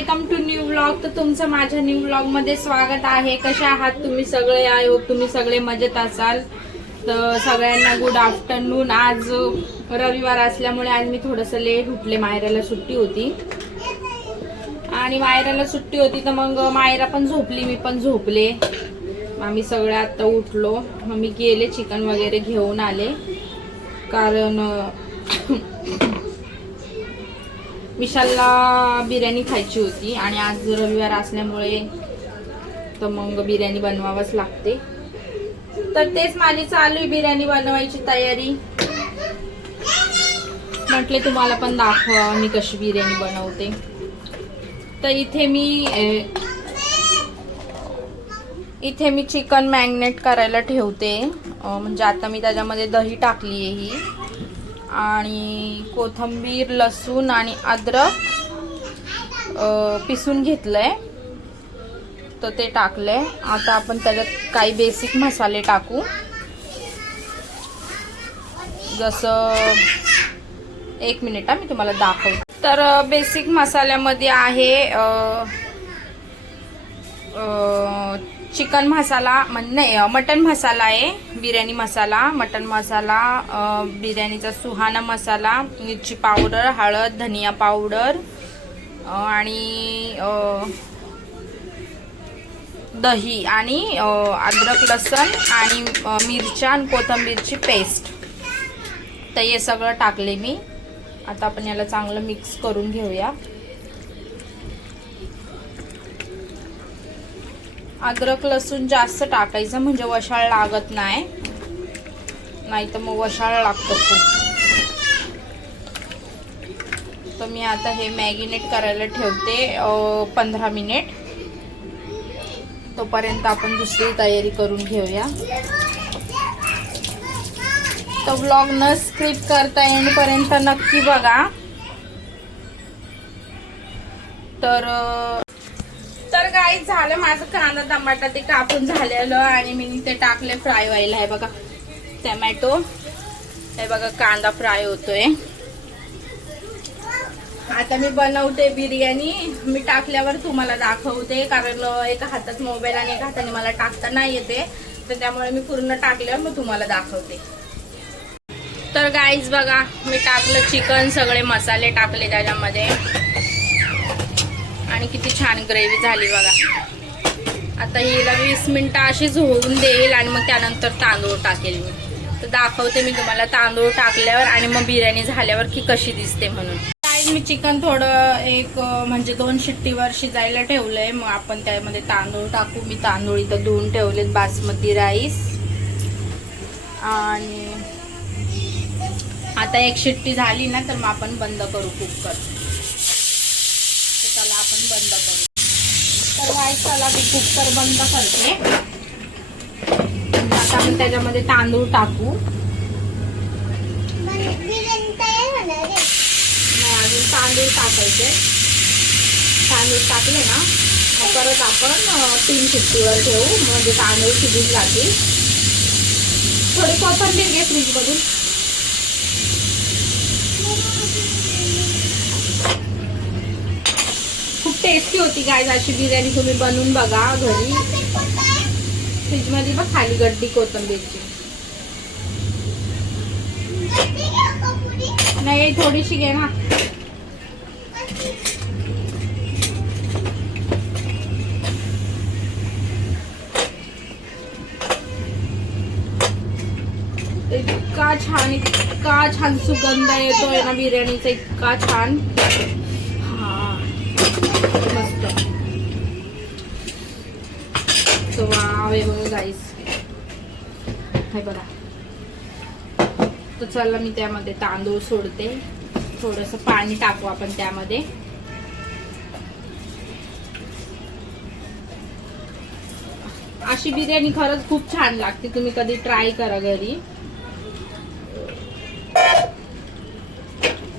Welcome to new vlog. तर तुमचं माझ्या न्यू व्लॉग मध्ये स्वागत आहे. कसे आहात तुम्ही सगळे? आय होप तुम्ही सगळे मजेत असाल. तर सगळ्यांना गुड आफ्टरनून. आज रविवार असल्यामुळे आज मी थोडंसं लेट उठले. मायराला सुट्टी होती तर मग मायरा पण झोपली, मी पण झोपले. आम्ही सगळे आता उठलो. मग मी गेले चिकन वगैरे घेऊन आले, कारण विशालला बिर्याणी खायची होती आणि आज रविवार असल्यामुळे तर मग बिर्याणी बनवावंच लागते. तर तेच माझी चालू आहे, बिर्याणी बनवायची तयारी. म्हटले तुम्हाला पण दाखवा मी कशी बिर्याणी बनवते. तर इथे मी चिकन मॅरिनेट करायला ठेवते. म्हणजे आता मी त्याच्यामध्ये दही टाकली आहे ही, आणि कोथिंबीर, लसूण आणि अद्रक पिसून घेतलंय, तर ते टाकलंय. आता आपण त्याच्यात काही बेसिक मसाले टाकू. जसं एक मिनिट मी तुम्हाला दाखवते. तर बेसिक मसाल्यामध्ये आहे चिकन मसाला, नाही मटन मसाला आहे, बिर्याणी मसाला, मटन मसाला, बिर्याणीचा सुहाना मसाला, मिरची पावडर, हळद, धनिया पावडर आणि दही आणि अद्रक, लसण आणि मिरच्या आणि कोथिंबीरची पेस्ट. तर हे सगळं टाकले मी. आता आपण याला चांगलं मिक्स करून घेऊया. अद्रक लसूण जास्त टाकायचं म्हणजे वशाळ लागत नाही, तर मग वशाळ लागतं खूप. तर मी आता हे मॅरिनेट करायला ठेवते 15 मिनिट. तोपर्यंत आपण दुसरी तयारी करून घेऊया. तो व्लॉग न स्किप करता एंडपर्यंत नक्की बघा. तर गाईज झालं माझं कांदा टमाटा ते कापून झालेलं आणि मी ते टाकले फ्राय व्हायला. आहे बघा टमॅटो, हे बघा कांदा फ्राय होतोय. आता मी बनवते बिर्याणी. मी टाकल्यावर तुम्हाला दाखवते, कारण एका हातात मोबाईल आणि एका हाताने मला टाकता नाही येते, तर त्यामुळे मी पूर्ण टाकल्यावर मग तुम्हाला दाखवते. तर गाईज बघा, मी टाकलं चिकन, सगळे मसाले टाकले त्याच्यामध्ये आणि किती छान ग्रेव्ही झाली बघा. आता हिला 20 मिनिटं अशीच होऊन देईल आणि मग त्यानंतर तांदूळ टाकेल मी. तर दाखवते मी तुम्हाला तांदूळ टाकल्यावर आणि मग बिर्याणी झाल्यावर की कशी दिसते म्हणून. मी चिकन थोडं म्हणजे 2 शिट्टीवर शिजायला ठेवलंय. मग आपण त्यामध्ये तांदूळ टाकू. मी तांदूळ इथं धुवून ठेवलेत, बासमती राईस. आणि आता 1 शिट्टी झाली ना तर मग आपण बंद करू कुकर. चला आपण बंद करू. तर चला मी कुकर बंद करते. आता आपण त्याच्यामध्ये तांदूळ टाकू. अजून तांदूळ टाकायचे. तांदूळ टाकले ना मग परत आपण 3 शिट्टीवर ठेवू, म्हणजे तांदूळ शिजून जातील. थोडी कोथिंबीर घे फ्रीज मधून. खूप टेस्टी होती गाईज अशी बिर्याणी. तुम्ही बनवून बघा घरी. फ्रीज मध्ये बघ खाली गड्डी कोथिंबीरची. नाही थोडीशी घे ना. इतका छान सुगंध येतोय ना बिर्याणीचा, इतका छान. मस्त. तो वाव आहे बघा गाईस, हे बघा. तर चला मी त्यामध्ये तांदूळ सोडते. थोडंसं पाणी टाकू आपण त्यामध्ये. अशी बिर्याणी खरंच खूप छान लागते. तुम्ही कधी ट्राय करा घरी.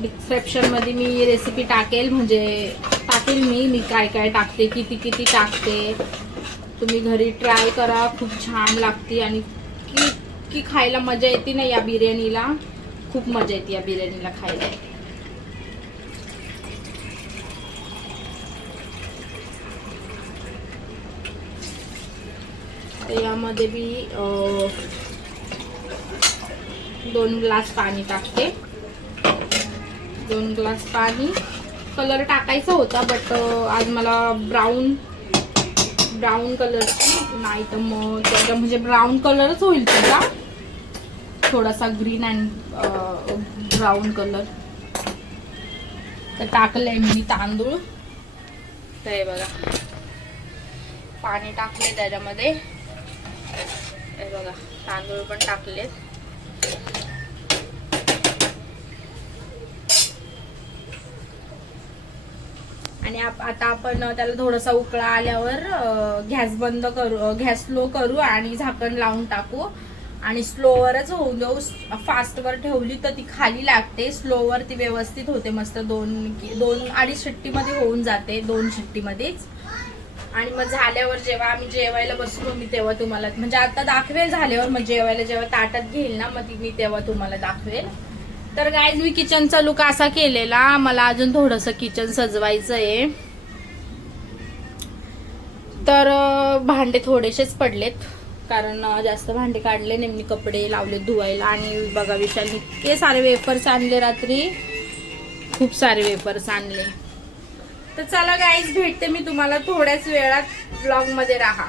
डिस्क्रिप्शन मध्ये मी रेसिपी टाकेल, टाकेल मी काय काय टाकते, किती टाकते. तुम्ही घरी ट्राय करा, खूप छान लागते. आणि की खायला मजा येते ना या बिर्याणीला. खूप मजा येते या बिर्याणीला खायला. तर यामध्ये मी 2 ग्लास पाणी टाकते. 2 ग्लास पाणी. कलर टाकायचा होता बट आज मला ब्राऊन कलरची नाही तर मग त्याच्या म्हणजे ब्राऊन कलरच होईल तुझा, थोडासा ग्रीन अँड ब्राऊन कलर. तर टाकलंय मी तांदूळ. तर हे बघा पाणी टाकले त्याच्यामध्ये. हे बघा तांदूळ पण टाकलेत. आणि आता आपण त्याला थोडासा उकळा आल्यावर गॅस बंद करू, गॅस स्लो करू आणि झाकण लावून टाकू आणि स्लोवरच होऊन देऊ. फास्टवर ठेवली तर ती खाली लागते, स्लोवर ती व्यवस्थित होते मस्त. 2-2.5 शिट्टीमध्ये होऊन जाते, 2 शिट्टीमध्येच. आणि मग झाल्यावर जेव्हा आम्ही जेवायला बसलो मी तेव्हा तुम्हाला म्हणजे आता दाखवेल झाल्यावर, मग जेवायला जेव्हा ताटात घेईल ना मग मी तेव्हा तुम्हाला दाखवेल. तर गाईज मी किचनचा लुक असा केलेला. मला अजून थोडंसं किचन सजवायचं आहे. तर भांडे थोडेसेच पडलेत कारण जास्त भांडे काढले नाही मी, कपडे लावले धुवायला. आणि बघा विशालने इतके सारे वेफर्स आणले रात्री, खूप सारे वेफर्स आणले. तर चला गाईज भेटते मी तुम्हाला थोड्याच वेळात, ब्लॉग मध्ये राहा.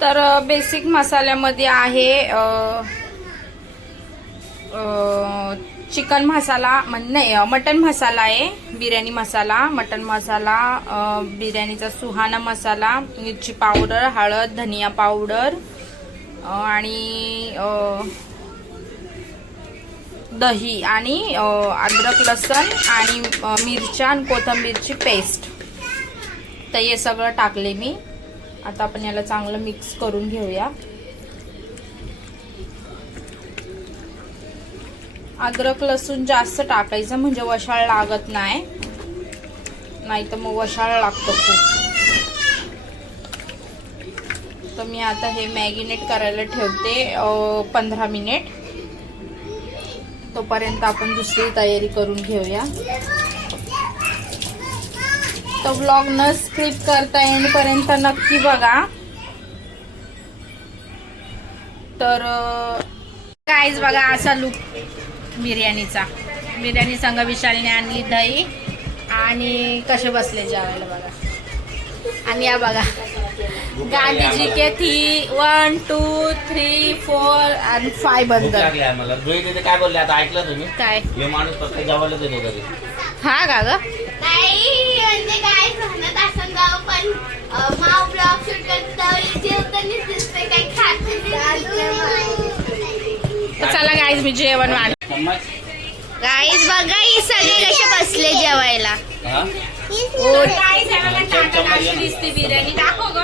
तर बेसिक मसाल्यामध्ये आहे चिकन मसाला नाही मटन मसाला आहे, बिर्याणी मसाला, मटन मसाला, बिर्याणीचा सुहाना मसाला, मिरची पावडर, हळद, धनिया पावडर आणि दही आणि अद्रक लसण आणि मिरच्या आणि कोथिंबीरची पेस्ट. तर हे सगळं टाकले मी. आता आपण याला चांगलं मिक्स करून घेऊया. अद्रक लसूण जास्त टाकायचं म्हणजे वशाळ लागत नाही, नाही तर मग वशाळ लागतं खूप. तर मी आता हे मॅगिनेट करायला ठेवते 15 मिनिट. तोपर्यंत आपण दुसरी तयारी करून घेऊया. तो व्लॉग न स्किप करता एंड पर्यंत नक्की बघा. तर गाईज बघा असा लुक बिर्याणीचा. बिर्याणी संग विशालने आणली दही आणि कसे बसले जेवायला बघा. आणि या बघा गांधीजी के 1 2 3 4 आणि 5 बंदर. मला काय बोलले आता ऐकलं तुम्ही? काय हे माणूस फक्त जेवायला देतो घरी. हा का ग? नाही म्हणजे काय म्हणत असं गाव पण माव ब्लॉग शूट करता जेवतानीच दिसते काही खात चला गाईज मी जेवण वाढ. गाईज बघा ही सगळे कसे बसले जेवायला. दिसते बिर्याणी दाखव ग.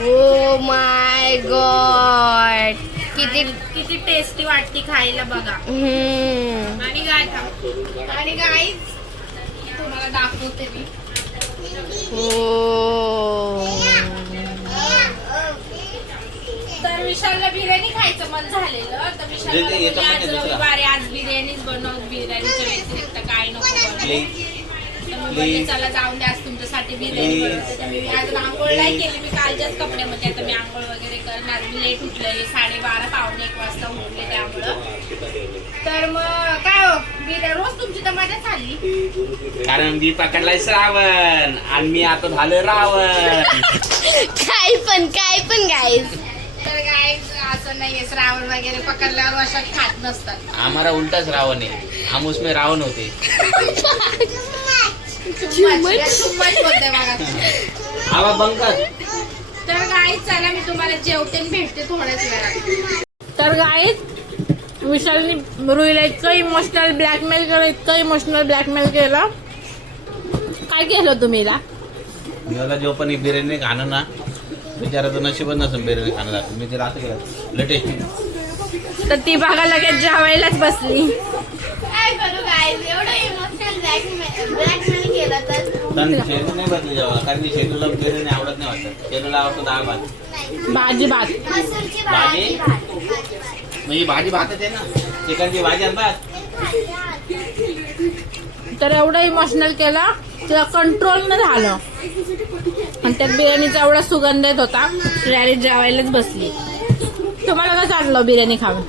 ओ माय गॉड किती टेस्टी वाटते खायला बघा. आणि गाईज तुम्हाला दाखवते मी. तर विशालला बिर्याणी खायचं मन झालेलं तर विशालला आज रविवारी आज बिर्याणीच बनव, बिर्याणीच्या व्यतिरिक्त काय नको बनव. म्हणजे चला जाऊन द्या तुमच्यासाठी बिर्याणी बनवते. तर मी आज आंघोळ नाही केली, मी कालच्याच कपड्यामध्ये. आता मी आंघोळ वगैरे करणार. मी लेट उठले 12:30 पावणे 1 वाजता उठले त्यामुळं. तर मग काय हो बिर्याणी रोज तुमची तर मजा चालली कारण मी पकडलाय श्रावण आणि मी आता झालं रावण. काय पण गाईज. तर काय असं नाहीये श्रावण वगैरे पकडल्यावर वर्षात खात नसतात. आम्हाला उलटाच रावण आहे. हम उसमें रावण होते. बोलते बघा. आवा बंकर. तर गाईज चला मी तुम्हाला जेवते आणि भेटते थोड्याच वेळात. तर गाईज विशालने रुईला इतकं इमोशनल ब्लॅकमेल केलं. काय केलं तुम्ही? मला जो पण बिर्याणी खाणं ना बिचाराचं नशीबच नसून बिर्याणी खाणं जातं. मी तिला असं केलं लेटे. तर ती बघा लगेच जेवायलाच बसली. काय करू गाईज एवढं इमोशनल ब्लॅकमेल केलं तर पण शेतू नाही बसली जेव्हा कारण की शेतूला बिर्याणी आवडत नाही वाटत. शेतूला आवडतो डाळ भात भाजी भात. मसूरची भाजी म्हणजे भाजी भातच आहे ना. चिकनची भाजी आणि भात. तर एवढं इमोशनल केलं तिला कंट्रोल न झालं आणि त्यात बिर्याणीचा एवढा सुगंध येत होता डायरेक्ट जेवायलाच बसली. तुम्हाला कसं वाटलं बिर्याणी खाऊन?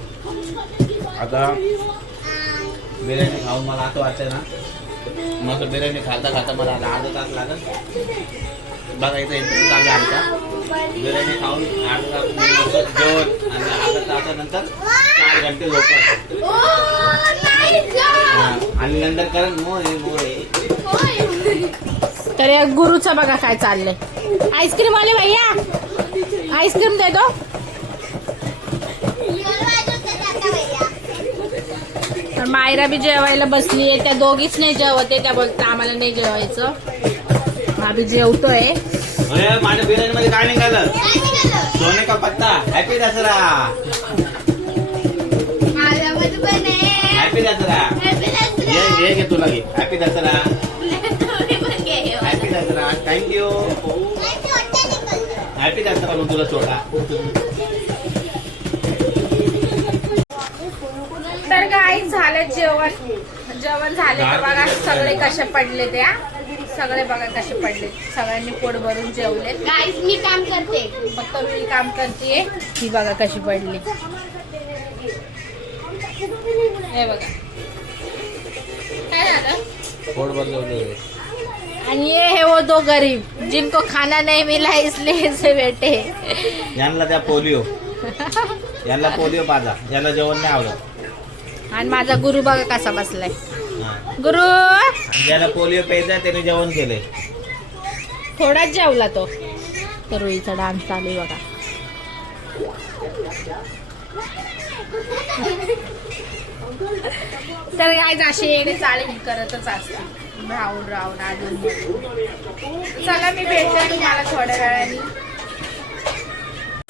आता बिर्याणी खाऊन मला असं वाटतंय ना मस्त बिर्याणी खाता खाता मला अर्धा तास लागत. बघा इथं इंटरव्ह्यू चालू आहे आमचा. बिर्याणी खाऊन अर्धा तास जेवण आणि अर्धा तासानंतर 4 घंटे झोपत आणि नंतर करत मोरे. तर या गुरुचं बघा काय चाललंय. आईस्क्रीम आले भैया, आईस्क्रीम दे दो. तर मायरा बी जेवायला बसलीये. त्या दोघीच नाही जेवते, त्या बोलतात आम्हाला नाही जेवायचं. हा बी जेवतोय. अरे माझ्या बिर्याणी मध्ये काय निघालं? सोने का पत्ता. हॅपी दसरा. हॅपी दसरा. ये घे तुला घे. Happy Dasara. Happy Dasara. Thank you. Happy Dasara मग तुला छोटा. तर काय झालं जेवण झाले तर बघा सगळे कसे पडले त्या. सगळे बघा कसे पडले. सगळ्यांनी पोट भरून जेवले. गाईस मी काम करते. फक्त मी काम करते. ही बघा कशी पडली. हे बघा काय झालं. पोट बदलवले. आणि ये है वो दो गरीब जिनको खाना नहीं मिला इसलिए इसे बैठे. यांना त्या पोलिओ. यांना पोलिओ पाजा. याला जेवण नाही आवडत. आणि माझा गुरु बघा कसा बसलाय. गुरु ज्याला पोलिओ प्यायचा त्याने जेवण केलंय. थोडाच जेवला तो. तर रुईचा डान्स चालू आहे बघा. तर काय असे येणे चालेल करतच असते राहून राहून आधून. चला मी भेटते तुम्हाला थोड्या वेळाने.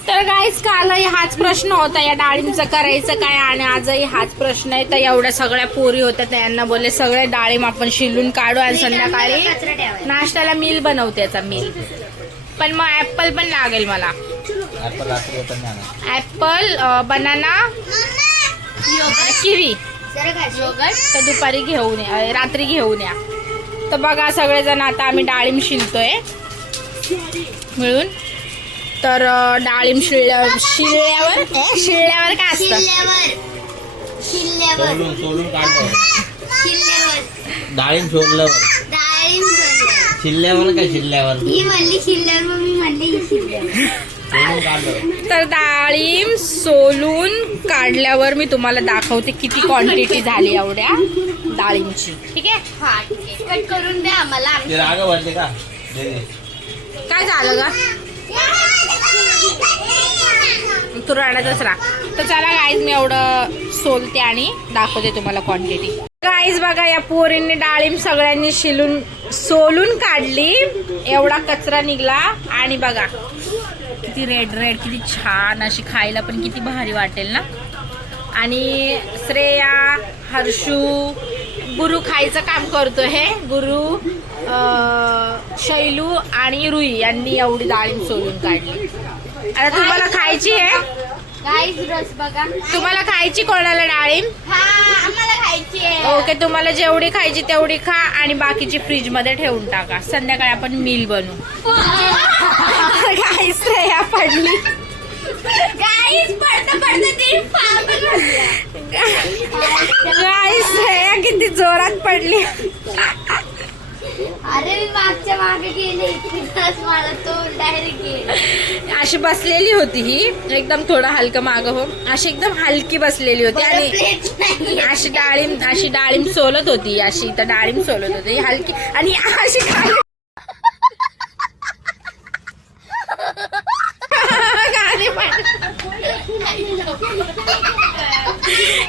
तर गाईस कालही हाच प्रश्न होता या डाळिंबचं करायचं काय आणि आजही हाच प्रश्न आहे. तर एवढ्या सगळ्या पोरी होत्या त्यांना बोलले सगळे डाळिंब आपण शिलून काढू आणि संध्याकाळी नाश्त्याला मिल बनवते. याचा मिल पण मग ऍपल पण लागेल मला. ऍपल बनाना किवी तर दुपारी घेऊन या रात्री घेऊन या. तर बघा सगळेजण आता आम्ही डाळिंब शिलतोय मिळून. तर डाळिंब शिळल्यावर काय असतं. सोलून काढलं. डाळिंब सोडल्यावर. शिल्ल्यावर काय शिल्ल्यावर. सोलून काढलं. तर डाळिंब सोलून काढल्यावर मी तुम्हाला दाखवते किती क्वांटिटी झाली एवढ्या डाळिंबची. ठीक आहे. हा कट करून द्या आम्हाला. ते राग वाटले का? काय झालं का तू रडायचंच राग. तर चला गाईज मी एवढं सोलते आणि दाखवते तुम्हाला क्वांटिटी. गाईज बघा या पोरींनी डाळिंब सगळ्यांनी सोलून काढली. एवढा कचरा निघला आणि बघा किती रेड रेड किती छान अशी खायला पण किती भारी वाटेल ना. आणि श्रेया हर्षू गुरु खायचं काम करतो. हे गुरु शैलू आणि रुई यांनी एवढी डाळिंब सोलून काढली. आता तुम्हाला खायची आहे गाईस रस बघा. तुम्हाला खायची कोणाला डाळिंब? हा आम्हाला खायची आहे. ओके तुम्हाला जेवढी खायची तेवढी खा आणि बाकीची फ्रीज मध्ये ठेवून टाका. संध्याकाळी आपण मिल बनवू. गाईस श्रेया पडली. गाईस पडता ती गाईस श्रेया किती जोरात पडली. अरे मी मागच्या मागे गेले मला तो डायरेक्ट गेला. अशी बसलेली होती ही एकदम थोडं हलकं मागं हो. अशी एकदम हलकी बसलेली होती आणि अशी डाळिंब सोलत होती. अशी तर डाळिंब सोलत होती हलकी आणि अशी खाली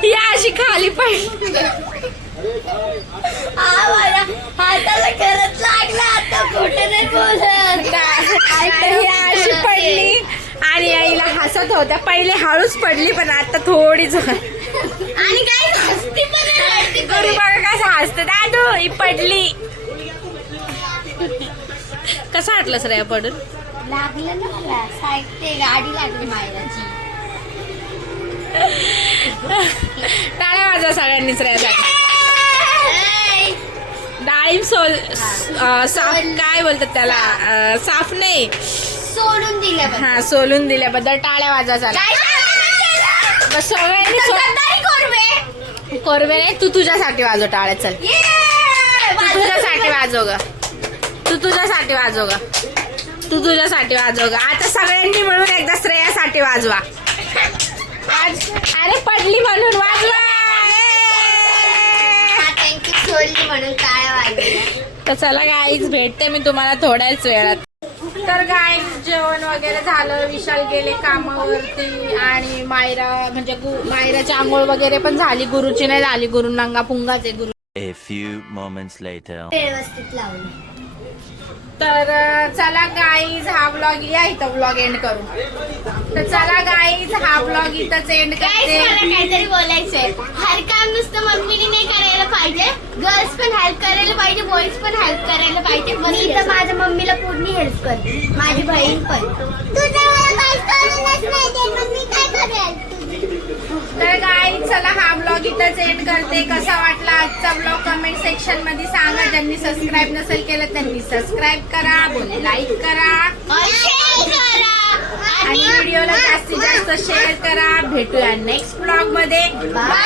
ही अशी खाली पडली. हाताला करत लागला. आता कुठे नाही बोलत. ही अशी पडली आणि आईला हसत होत्या. पहिले हळूच पडली पण आता थोडी जोर. आणि काय हसती पण गुरु बघा कसं हसतं. दादू ही पडली. कसं वाटलं श्रेया पडून? लागलं ना मला. साईड ते गाडी लागली मायराची. टाळ्या वाजवा सगळ्यांनी श्रेयासाठी. डाळिंब साफ काय बोलतात त्याला साफ नाही सोडून दिल्या हा सोलून दिल्याबद्दल टाळ्या वाजा झाला बस सगळ्यांनी कोरवे नाही तू तुझ्यासाठी वाजव टाळ्या चल तू तुझ्यासाठी वाजव ग तू तुझ्यासाठी वाजव ग तू तुझ्यासाठी वाजव ग आता सगळ्यांनी मिळून एकदा श्रेयासाठी वाजवा आज अरे पडली म्हणून वाजवा थँक्यू सोडली म्हणून काय वाजवलं. तर चला गाईज भेटते मी तुम्हाला थोड्याच वेळात. तर गाईज जेवण वगैरे झालं वेशाल गेले कामावरती आणि मायरा म्हणजे मायराची आंघोळ वगैरे पण झाली गुरुची नाही झाली गुरु नंगा पुंगाचे गुरु. A few moments later. व्यवस्थित लावलं. तर चला गाईज हा ब्लॉग या इथं ब्लॉग एंड करू. तर चला गाईज हा ब्लॉग इथंच एंड Guys, करते. मला काहीतरी बोलायचंय. हर काम नुसतं मम्मीने नाही करायला पाहिजे. गर्ल्स पण हेल्प करायला पाहिजे, बॉईज पण हेल्प करायला पाहिजे. मी तर माझ्या मम्मीला पूर्ण हेल्प करते, माझी बहीण पण. तर गाईज चला हा ब्लॉग इथंच एंड करते. कसा वाटला आजचा ब्लॉग कमेंट सेक्शन मध्ये सांगा. ज्यांनी सबस्क्राईब नसेल केलं त्यांनी सबस्क्राईब करा, लाईक करा शेअर करा आणि व्हिडिओला जास्तीत जास्त शेअर करा. भेटूया नेक्स्ट ब्लॉग मध्ये. बाय.